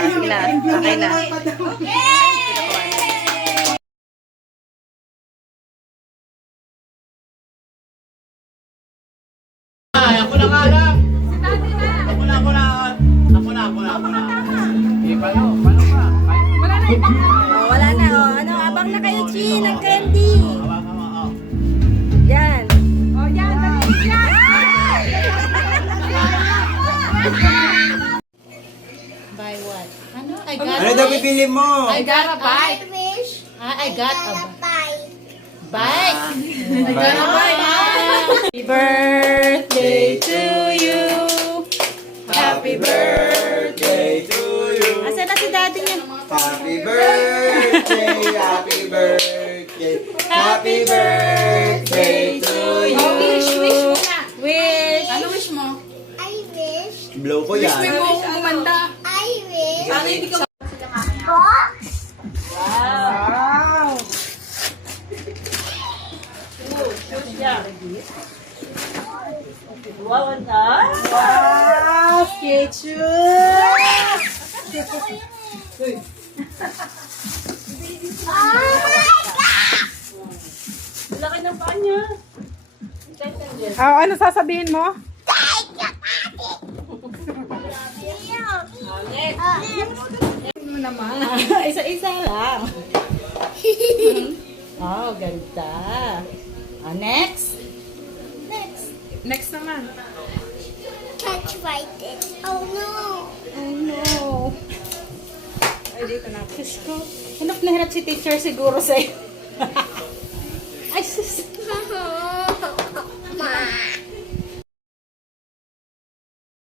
Sige na. Okay na. Ako na nga lang. Ako na. Paano pa? Oh, wala na. Oh. Ano, abang na kayo, Chi, ng candy. Yan. Oh, yan, dali yan. Buy what? Ano? I got Ano daw pipili mo? I got a bite. Wish I got a bye. bite. I got a bite. Happy birthday to you. Happy birthday. to you. Asan na si daddy niya? Happy birthday, happy birthday, happy birthday to you. Wish mo na. Wish. Ano wish mo? I wish. Blow ko yan. Wish mo gumanda. I wish. Paano hindi ka Box. Wow. Wow, ketchup. Laki ng paa niya. Ano sasabihin mo? Isa-isa lang. Oh, ganda. Next. Next naman. Catch right it. Oh no. Oh no. Ay, dito na. Diyos ko. Hanap na hanap si teacher siguro sa'yo. Ay, sus.